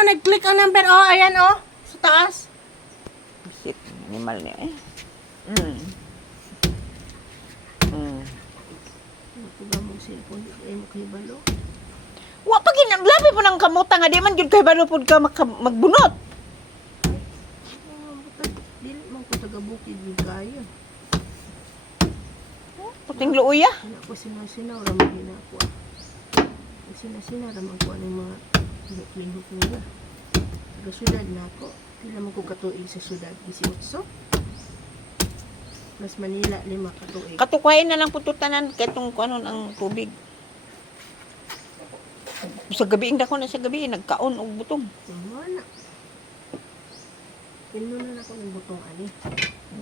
oh, nag-click ang number. Oh, ayan oh. Sa taas. Shit, animal niya eh. Napuga mo cellphone, di kayo makahibalo. Wa pa ginaglabi po ng kamuta nga di man gyud kay balupod ka magbunot. Dili man ko taga-bukid yung kaya. Puting luuya. Wala ko sinasinaw, ramang ginako. Sinasinaw, ramang ko ano yung mga hukling-huk nila. Taga-syudad na ako. Pila man ko katuig sa syudad, 18. Mas Manila, 5 katuig. Katukain na lang pututanan katong kuanon ang tubig. Sa gabi ko na sa gabi nagkaon og butong. Wala. Pinunan ako ng butong ani.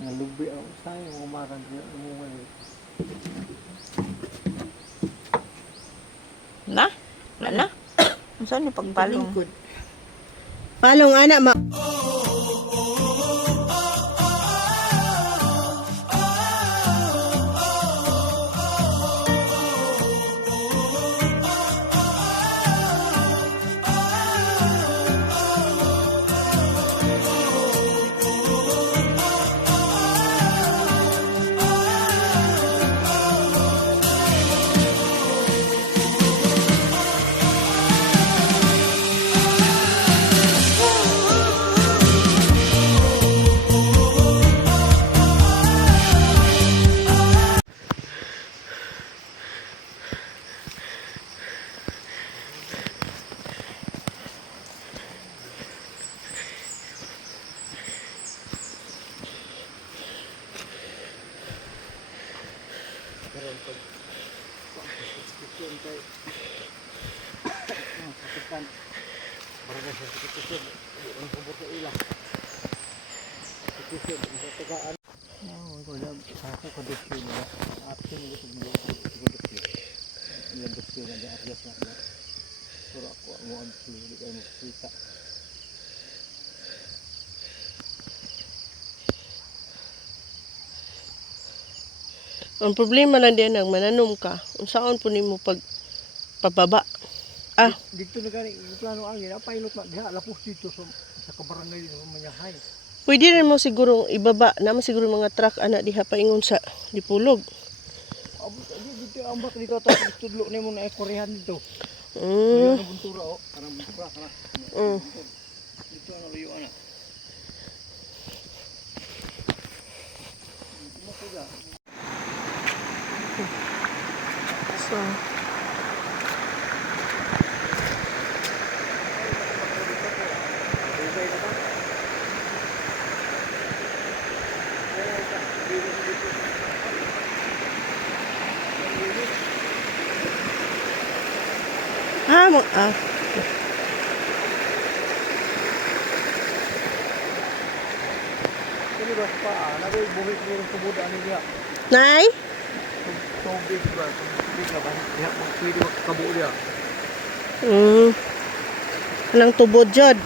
Nalubi ako sa'yo, umarang ko mo ngayon. Na? Wala na? Saan yung pagpalong? Palong anak ma. Ang problema lang din ang mananom ka. Unsaon po nimo pag pababa? Ah, Dito na gani, plano angin, pilot na diha, lapos dito sa kabarangay sa Manyahay. pwede rin mo siguro ibaba naman siguro mga truck ana diha paingon sa Dipulog. Dito ambak dito tapos tudlo nimo na ekorehan dito. Mm. Ano buntura o, kanang buntura kana. Dito ano riyo ana. So, Ini ba pa, nagoy buhit ni tubod ani diha. Nay? Tubig ba, tubig na ba? Diha mo pwede kabuo diha. Anang tubod jud.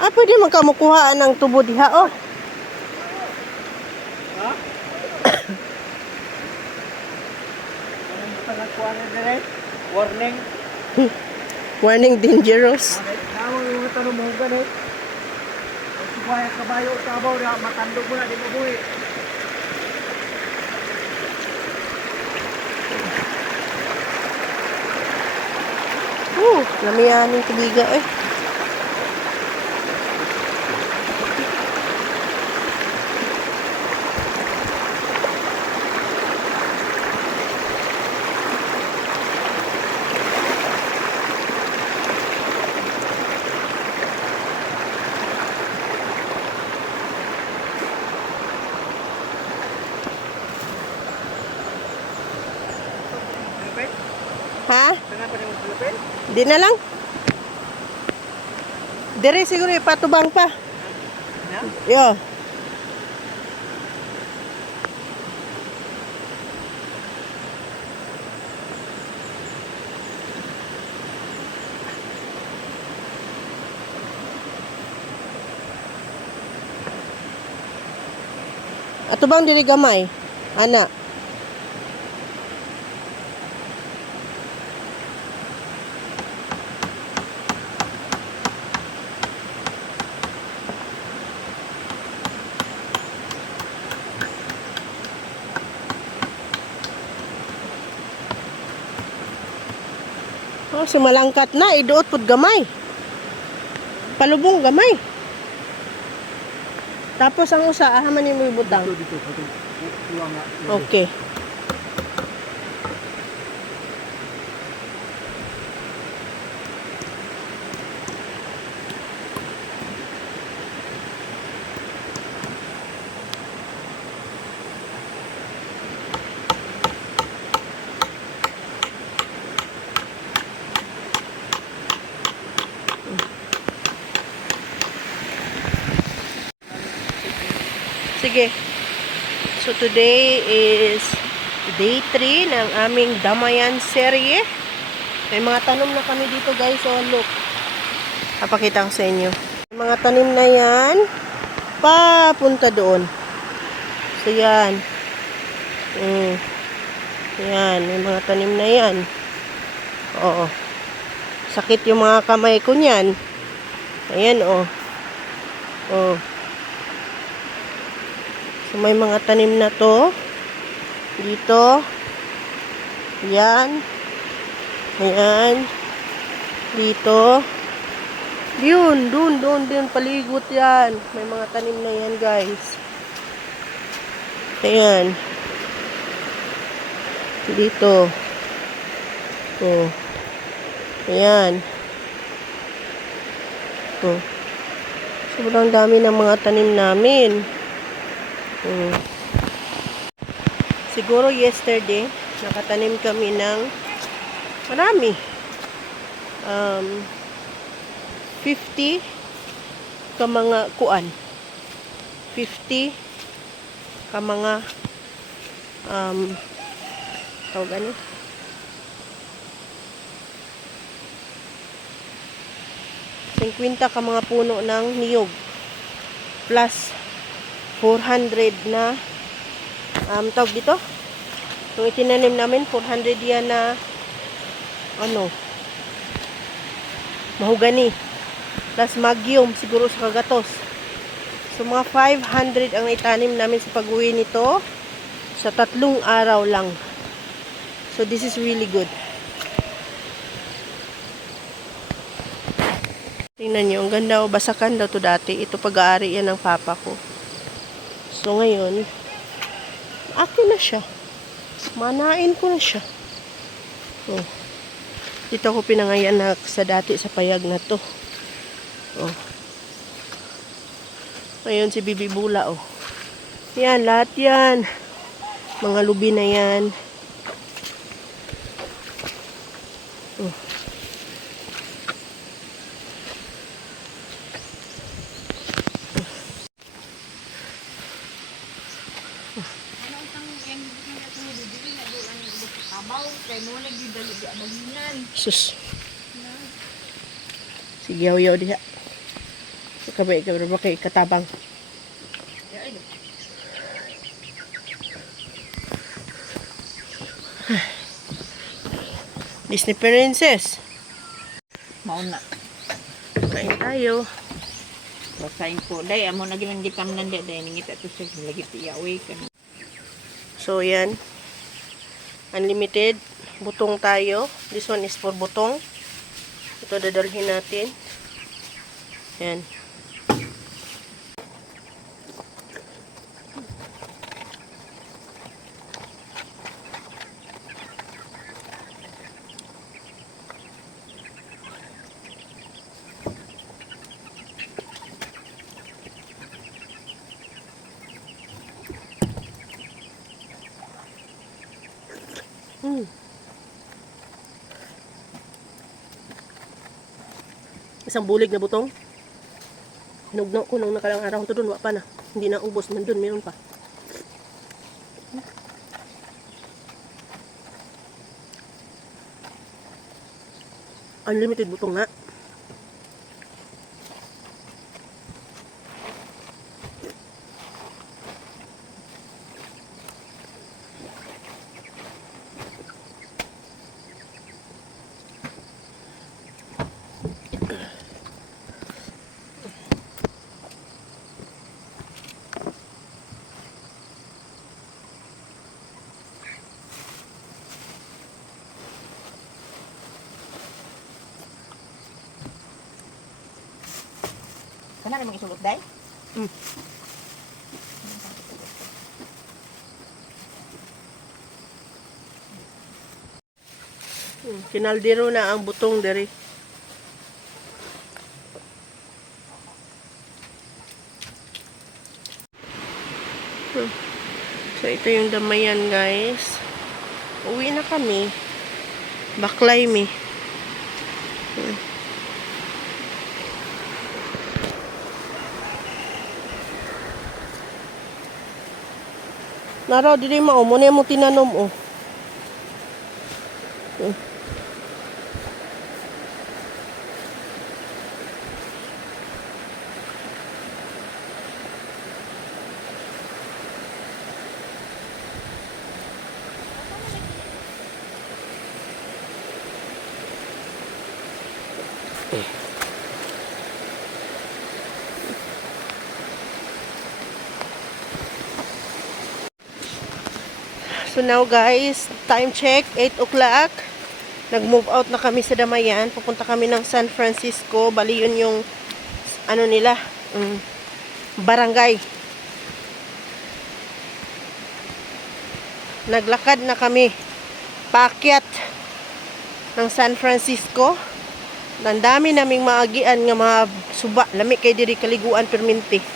Ah, pwede man ka makuha ng tubod diha oh. Ha? Ano ba nagkuha na dire? Warning. Warning dangerous. Nawo yung tanong mo ganit. Kaya kabayo tabaw na matandog mo na di mo buhi. Lamian yung tubiga eh. Ha? Tengah pa yung sulupin? Di na lang. Dire siguro ipatubang pa. Yo. Atubang diri gamay. Ana. Oh, sumalangkat na. Iduot pud gamay. Palubong gamay. Tapos ang usa, ahaman ni mo ibutang. Dito. Tuwa nga. Okay. Sige. So today is day 3 ng aming Damayan serye. May mga tanim na kami dito guys. So look. Papakita ko sa inyo. May mga tanim na yan. Papunta doon. So yan. Yan. May mga tanim na yan. Oo. Sakit yung mga kamay ko niyan. Ayan oh. Oh. So, may mga tanim na to. Dito. Yan. Ayan. Dito. Yun. Doon. Paligot yan. May mga tanim na yan, guys. Ayan. Dito. Oh. Ayan. Oh. Sobrang dami ng mga tanim namin. Siguro yesterday nakatanim kami ng marami 50 ka mga kuan 50 ka mga tawag ano 50 ka mga puno ng niyog plus 400 na tawag dito yung itinanim namin 400 yan na ano mahogani plus magium siguro sa kagatos so mga 500 ang itanim namin sa pag-uwi nito sa 3 araw lang so this is really good tingnan nyo ang ganda o basakan daw to dati ito pag-aari yan ng papa ko so ngayon akin na siya. Manain ko na siya. Oh. Dito ako pinangayanak sa dati sa payag na to. Oh. Ngayon si Bibi Bula oh. Yan, lahat yan. Mga lubi na yan. Oh. Sus. Sige, yaw-yaw diha. Kabay ka ba kay katabang. Disney Princess. Mauna. Kain tayo. Basahin ko. Day, amo na ginang gitam nanda. Day, ningit ato siya. Lagi tiyawi ka. So, yan. Unlimited. Butong tayo. This one is for butong. Ito dadalhin natin. Yan. Isang bulig na butong. Hinugno ko nung nakalang araw to doon, wa pa na. Hindi na ubos man doon, meron pa. Unlimited butong nga. Kana namang isulot day? Mm. Kinaldero na ang butong dere. So ito yung damayan guys. Uwi na kami. Baklay mi. Naro dili mao mo na mo tinanom oh. So now guys, time check, 8 o'clock. Nag-move out na kami sa Damayan. Pupunta kami ng San Francisco. Bali yun yung, ano nila, barangay. Naglakad na kami. Paakyat ng San Francisco. Ang dami naming maagian nga mga suba. Lami kay diri kaliguan perminti.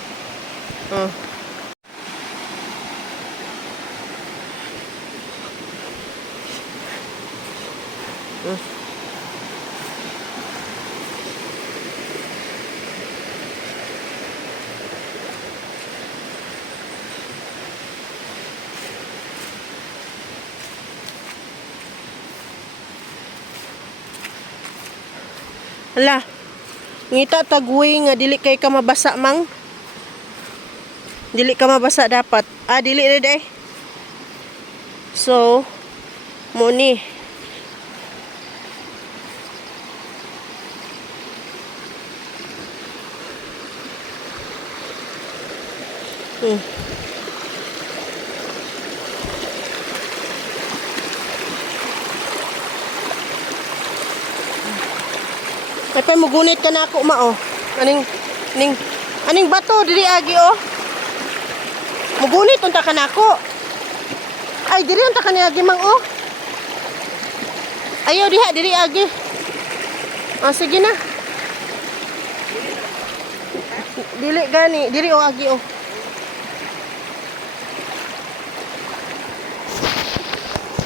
Hala. Ngita tagwi nga dili kay ka mabasa mang. Dili ka mabasa dapat. Dili red eh. So, mo ni. Ay mugunit ka na ako mao. Aning bato diri agi oh. Mugunit unta ka na ako. Ay diri unta ka ni agi mang oh. Ayo diha diri agi. Sige na. Dili gani, diri oh agi oh.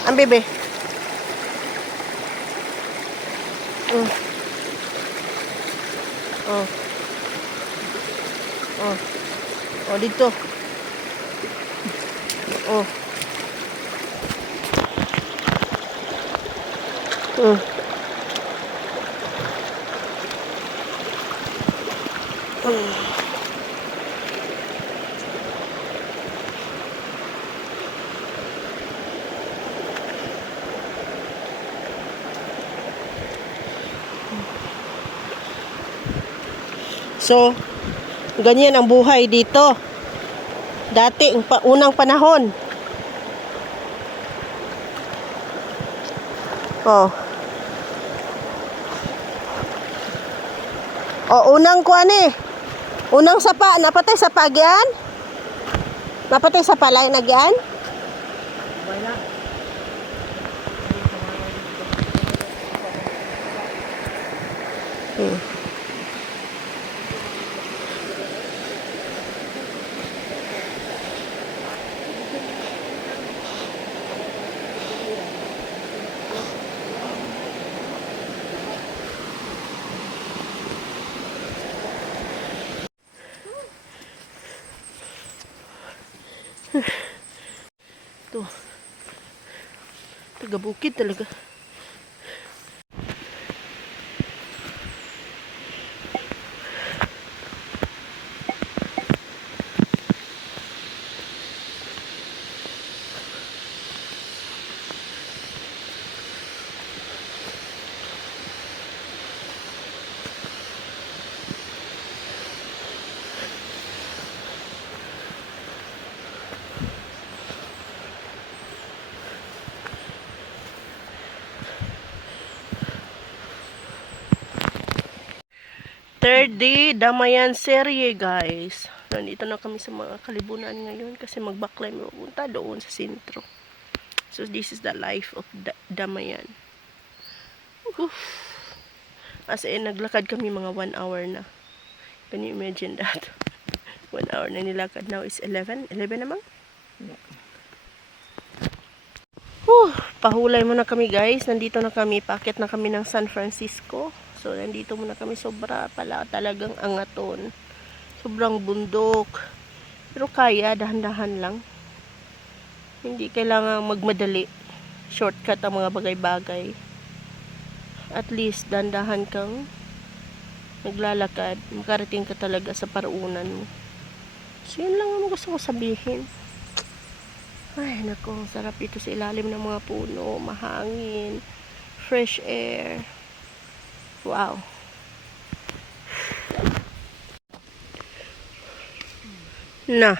Ang bebe. Dito. So, ganyan ang buhay dito. Dati, unang panahon. Unang kuan eh. Unang sapa, napatay sa pagyan? Napatay sa palay na gyan? Ito. Taga-bukid talaga. Third day, Damayan serye, guys. Nandito na kami sa mga kalibunan ngayon kasi mag-backline pupunta doon sa sentro. So, this is the life of Damayan. Oof. As in, naglakad kami mga 1 hour na. Can you imagine that? 1 hour na nilakad. Now is 11. 11 naman? Pahulay muna kami, guys. Nandito na kami. Paakyat na kami ng San Francisco. So, nandito muna kami. Sobra pala talagang angaton. Sobrang bundok. Pero kaya, dahan-dahan lang. Hindi kailangan magmadali. Shortcut ang mga bagay-bagay. At least, dahan-dahan kang naglalakad. Makarating ka talaga sa paruunan mo. So, yun lang ang gusto ko sabihin. Ay, naku, sarap dito sa ilalim ng mga puno. Mahangin. Fresh air. Wow. Na.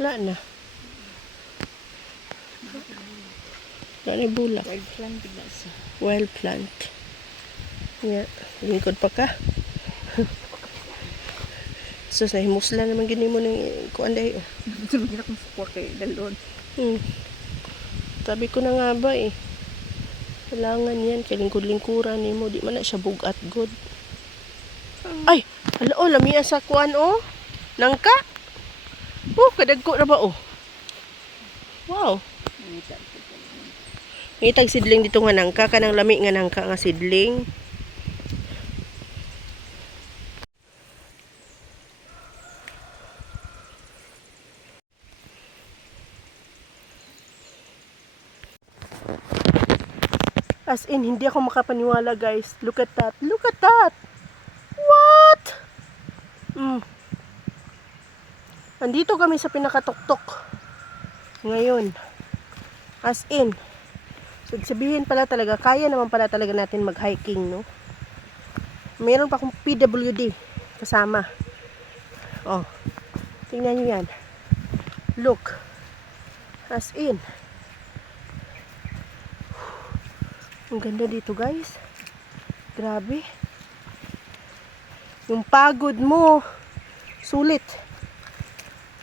Wala na. Wala na bulak. Wild plant bigla sa. Wild plant. Yeah. Lingkod pa ka. So, nahimusla naman gini mo ng kuan dahi. Gusto mo gina kong support kay dalon. Sabi ko na nga ba eh. Kailangan yan. Kaya lingkod-lingkuran ni mo. Di man na siya bugat good. Ay! Hala oh, lamia sa kuan oh. Nangka. Oh, kadagko na ba oh. Wow. Ngitag sidling dito nga nangka. Kanang lami nga nangka nga sidling. As in, hindi ako makapaniwala, guys. Look at that. Look at that. What? Andito kami sa pinakatuktok. Ngayon. As in. So, sabihin pala talaga, kaya naman pala talaga natin mag-hiking, no? Meron pa akong PWD kasama. Oh. Tingnan nyo yan. Look. As in. Ang ganda dito, guys. Grabe. Yung pagod mo, sulit.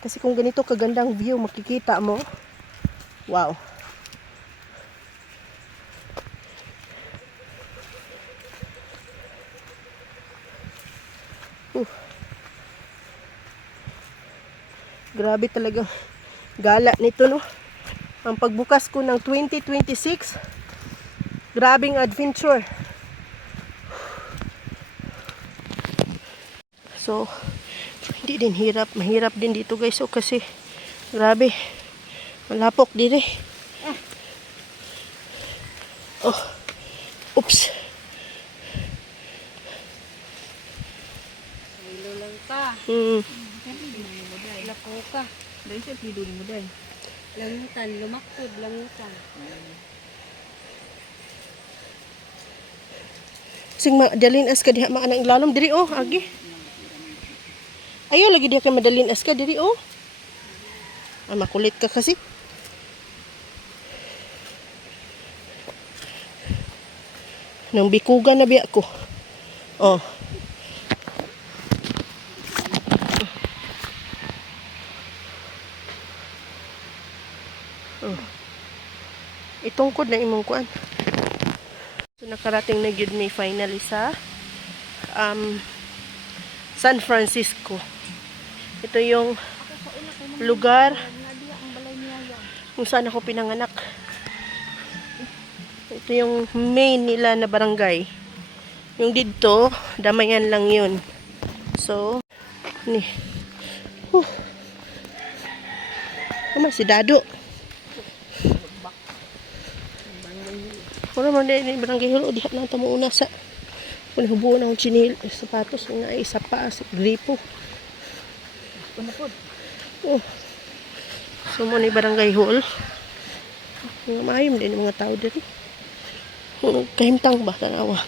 Kasi kung ganito kagandang view, makikita mo. Wow. Grabe talaga. Gala nito, no? Ang pagbukas ko ng 2026, grabing adventure. So, hindi din hirap. Mahirap din dito, guys. So, kasi, grabe. Malapok din eh. Oh. Oops. Hilo lang ka. Lako ka. Dahil sa pido mo dahil. Langutan, lumakod, langutan. Sing madalin as ka diha maanang lalom diri oh, agi. Ayo lagi diha kay madalin as ka diri oh. Ah, makulit ka kasi. Nang bikugan na biya ko. Oh. Itungkod na imong kuan. So, nakarating na gyud may finally sa San Francisco. Ito yung lugar kung saan ako pinanganak. Ito yung main nila na barangay. Yung dito, Damayan lang yun. So, ni. Ano si Dado? Wala man din barangay Hulo, diha lang tamo una sa hubuan akong chinil, sapatos nga isa pa sa gripo. Oh. So mo ni barangay Hall. Nga maayom din mga tao diri. Kahimtang ba tanawa.